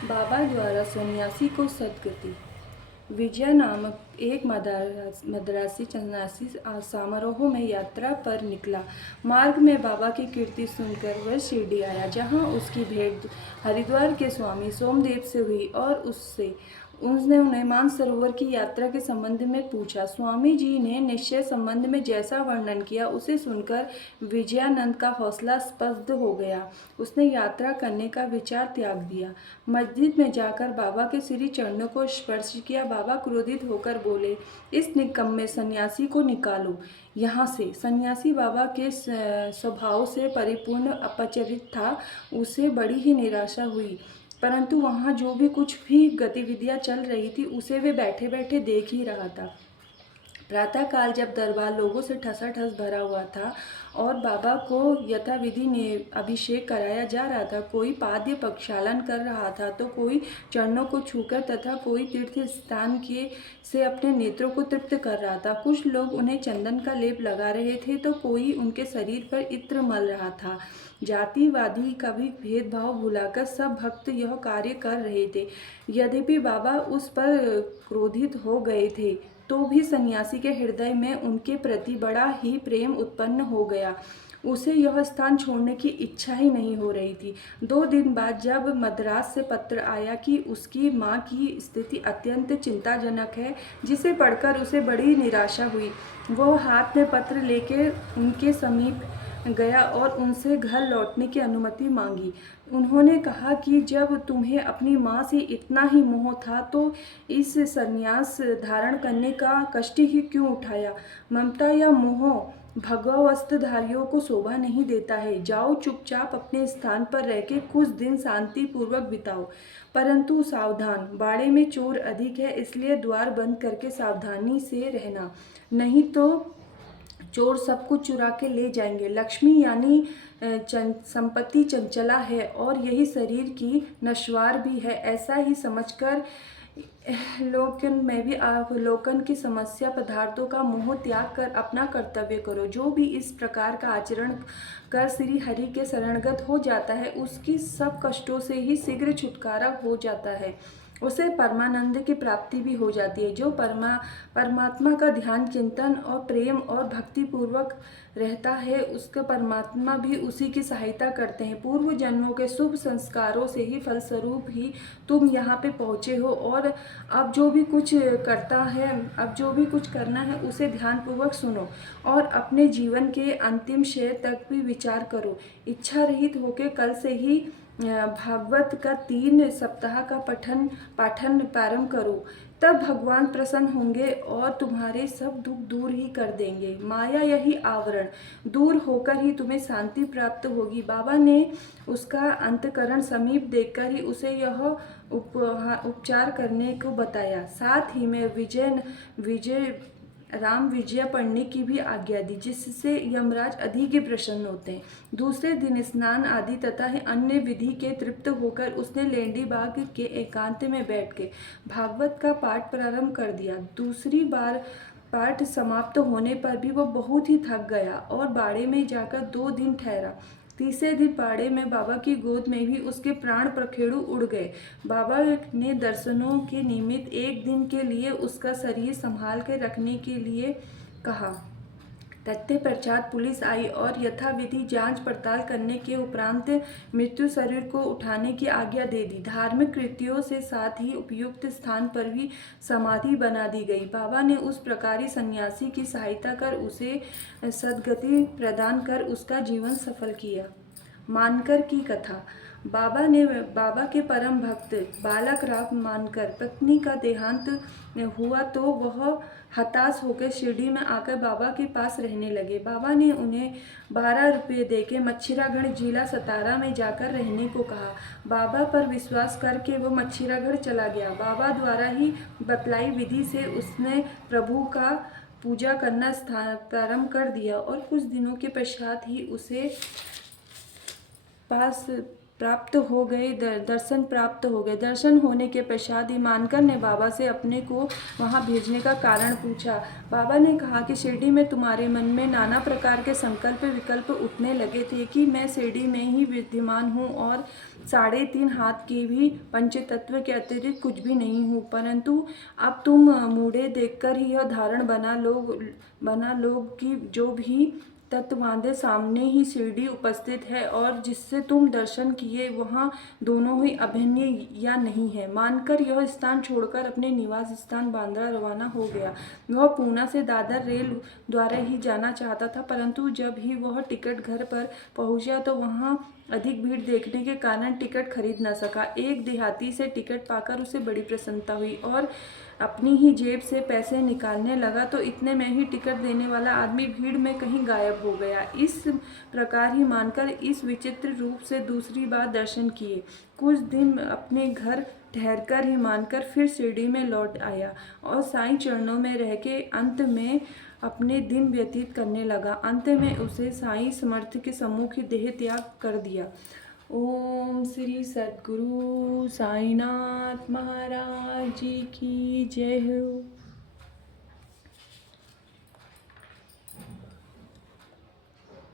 बाबा द्वारा सन्यासी को सद्गति। विजय नामक एक मद्रासी सन्यासी समारोह में यात्रा पर निकला। मार्ग में बाबा की कीर्ति सुनकर वह शिरडी आया, जहां उसकी भेंट हरिद्वार के स्वामी सोमदेव से हुई और उसने उन्हें मानसरोवर की यात्रा के संबंध में पूछा। स्वामी जी ने निश्चय संबंध में जैसा वर्णन किया, उसे सुनकर विजयानंद का हौसला स्पष्ट हो गया। उसने यात्रा करने का विचार त्याग दिया। मस्जिद में जाकर बाबा के श्री चरणों को स्पर्श किया। बाबा क्रोधित होकर बोले, इस निकम्मे सन्यासी को निकालो यहाँ से। सन्यासी बाबा के स्वभाव से परिपूर्ण अपरिचित था। उसे बड़ी ही निराशा हुई, परंतु वहाँ जो भी कुछ भी गतिविधियाँ चल रही थी, उसे वे बैठे बैठे देख ही रहा था। प्रातःकाल जब दरबार लोगों से ठसाठस भरा हुआ था और बाबा को यथाविधि ने अभिषेक कराया जा रहा था, कोई पाद्य प्रक्षालन कर रहा था, तो कोई चरणों को छूकर तथा कोई तीर्थ स्थान के से अपने नेत्रों को तृप्त कर रहा था। कुछ लोग उन्हें चंदन का लेप लगा रहे थे, तो कोई उनके शरीर पर इत्र मल रहा था। जातिवादी का भी भेदभाव भुलाकर सब भक्त यह कार्य कर रहे थे। यद्यपि बाबा उस पर क्रोधित हो गए थे, तो भी सन्यासी के हृदय में उनके प्रति बड़ा ही प्रेम उत्पन्न हो गया। उसे यह स्थान छोड़ने की इच्छा ही नहीं हो रही थी। 2 दिन बाद जब मद्रास से पत्र आया कि उसकी माँ की स्थिति अत्यंत चिंताजनक है, जिसे पढ़कर उसे बड़ी निराशा हुई, वह हाथ में पत्र लेकर उनके समीप गया और उनसे घर लौटने की अनुमति मांगी। उन्होंने कहा कि जब तुम्हें अपनी माँ से इतना ही मोह था, तो इस संन्यास धारण करने का कष्ट ही क्यों उठाया। ममता या मोह भगवा वस्त्रधारियों को शोभा नहीं देता है। जाओ, चुपचाप अपने स्थान पर रहकर कुछ दिन शांति पूर्वक बिताओ, परंतु सावधान, बाड़े में चोर अधिक है, इसलिए द्वार बंद करके सावधानी से रहना, नहीं तो चोर सब कुछ चुरा के ले जाएंगे। लक्ष्मी यानी संपत्ति चंचला है और यही शरीर की नश्वर भी है। ऐसा ही समझकर लोकन में भी अवलोकन की समस्या पदार्थों का मोह त्याग कर अपना कर्तव्य करो। जो भी इस प्रकार का आचरण कर श्री हरि के शरणगत हो जाता है, उसकी सब कष्टों से ही शीघ्र छुटकारा हो जाता है। उसे परमानंद की प्राप्ति भी हो जाती है। जो परमात्मा का ध्यान, चिंतन और प्रेम और भक्ति पूर्वक रहता है, उसका परमात्मा भी उसी की सहायता करते हैं। पूर्व जन्मों के शुभ संस्कारों से ही फलस्वरूप ही तुम यहाँ पे पहुँचे हो, और अब जो भी कुछ करना है उसे ध्यानपूर्वक सुनो और अपने जीवन के अंतिम क्षण तक भी विचार करो। इच्छा रहित होकर कल से ही भागवत का 3 सप्ताह का पाठन प्रारंभ करो। तब भगवान प्रसन्न होंगे और तुम्हारे सब दुख दूर ही कर देंगे। माया यही आवरण दूर होकर ही तुम्हें शांति प्राप्त होगी। बाबा ने उसका अंतकरण समीप देखकर ही उसे यह उपचार करने को बताया। साथ ही में राम विजय पढ़ने की भी आज्ञा दी, जिससे यमराज अधिक ही प्रसन्न होते हैं। दूसरे दिन स्नान आदि तथा अन्य विधि के तृप्त होकर उसने लेंडी बाग के एकांत में बैठ के भागवत का पाठ प्रारंभ कर दिया। दूसरी बार पाठ समाप्त होने पर भी वह बहुत ही थक गया और बाड़े में जाकर 2 दिन ठहरा। तीसरे दिन बाड़े में बाबा की गोद में भी उसके प्राण पखेरु उड़ गए। बाबा ने दर्शनों के निमित्त 1 दिन के लिए उसका शरीर संभाल कर रखने के लिए कहा। तत्पश्चात पुलिस आई और यथाविधि जांच पड़ताल करने के उपरांत मृत्यु शरीर को उठाने की आज्ञा दे दी। धार्मिक कृत्यों से साथ ही उपयुक्त स्थान पर भी समाधि बना दी गई। बाबा ने उस प्रकारी सन्यासी की सहायता कर उसे सद्गति प्रदान कर उसका जीवन सफल किया। मानकर की कथा। बाबा के परम भक्त बालक राव मानकर पत्नी का देहांत हुआ, तो वह हताश होकर शिरडी में आकर बाबा के पास रहने लगे। बाबा ने उन्हें 12 रुपये देके मच्छिरागढ़ जिला सतारा में जाकर रहने को कहा। बाबा पर विश्वास करके वह मच्छिरागढ़ चला गया। बाबा द्वारा ही बतलाई विधि से उसने प्रभु का पूजा करना प्रारंभ कर दिया और कुछ दिनों के पश्चात ही उसे पास प्राप्त हो गए, दर्शन प्राप्त हो गए। दर्शन होने के पश्चात ही मानकर ने बाबा से अपने को वहाँ भेजने का कारण पूछा। बाबा ने कहा कि शिरडी में तुम्हारे मन में नाना प्रकार के संकल्प विकल्प उठने लगे थे कि मैं शिरडी में ही विद्यमान हूँ और 3.5 हाथ के भी पंचतत्व के अतिरिक्त कुछ भी नहीं हूँ, परंतु अब तुम मूढ़े देखकर ही यह धारण बना लोग कि जो भी तत्वादे सामने ही शिरडी उपस्थित है और जिससे तुम दर्शन किए वहाँ दोनों ही अभिन्न या नहीं है। मानकर यह स्थान छोड़कर अपने निवास स्थान बांद्रा रवाना हो गया। वह पूना से दादर रेल द्वारा ही जाना चाहता था, परंतु जब ही वह टिकट घर पर पहुंचा तो वहाँ अधिक भीड़ देखने के कारण टिकट खरीद न सका। एक देहाती से टिकट पाकर उसे बड़ी प्रसन्नता हुई और अपनी ही जेब से पैसे निकालने लगा तो इतने में ही टिकट देने वाला आदमी भीड़ में कहीं गायब हो गया। इस प्रकार ही मानकर इस विचित्र रूप से दूसरी बार दर्शन किए। कुछ दिन अपने घर ठहरकर ही मानकर फिर शिरडी में लौट आया और साईं चरणों में रह के अंत में अपने दिन व्यतीत करने लगा। अंत में उसे साईं समर्थ के सम्मुख ही देह त्याग कर दिया। ओम श्री सद्गुरु साईनाथ महाराज जी की जय हो।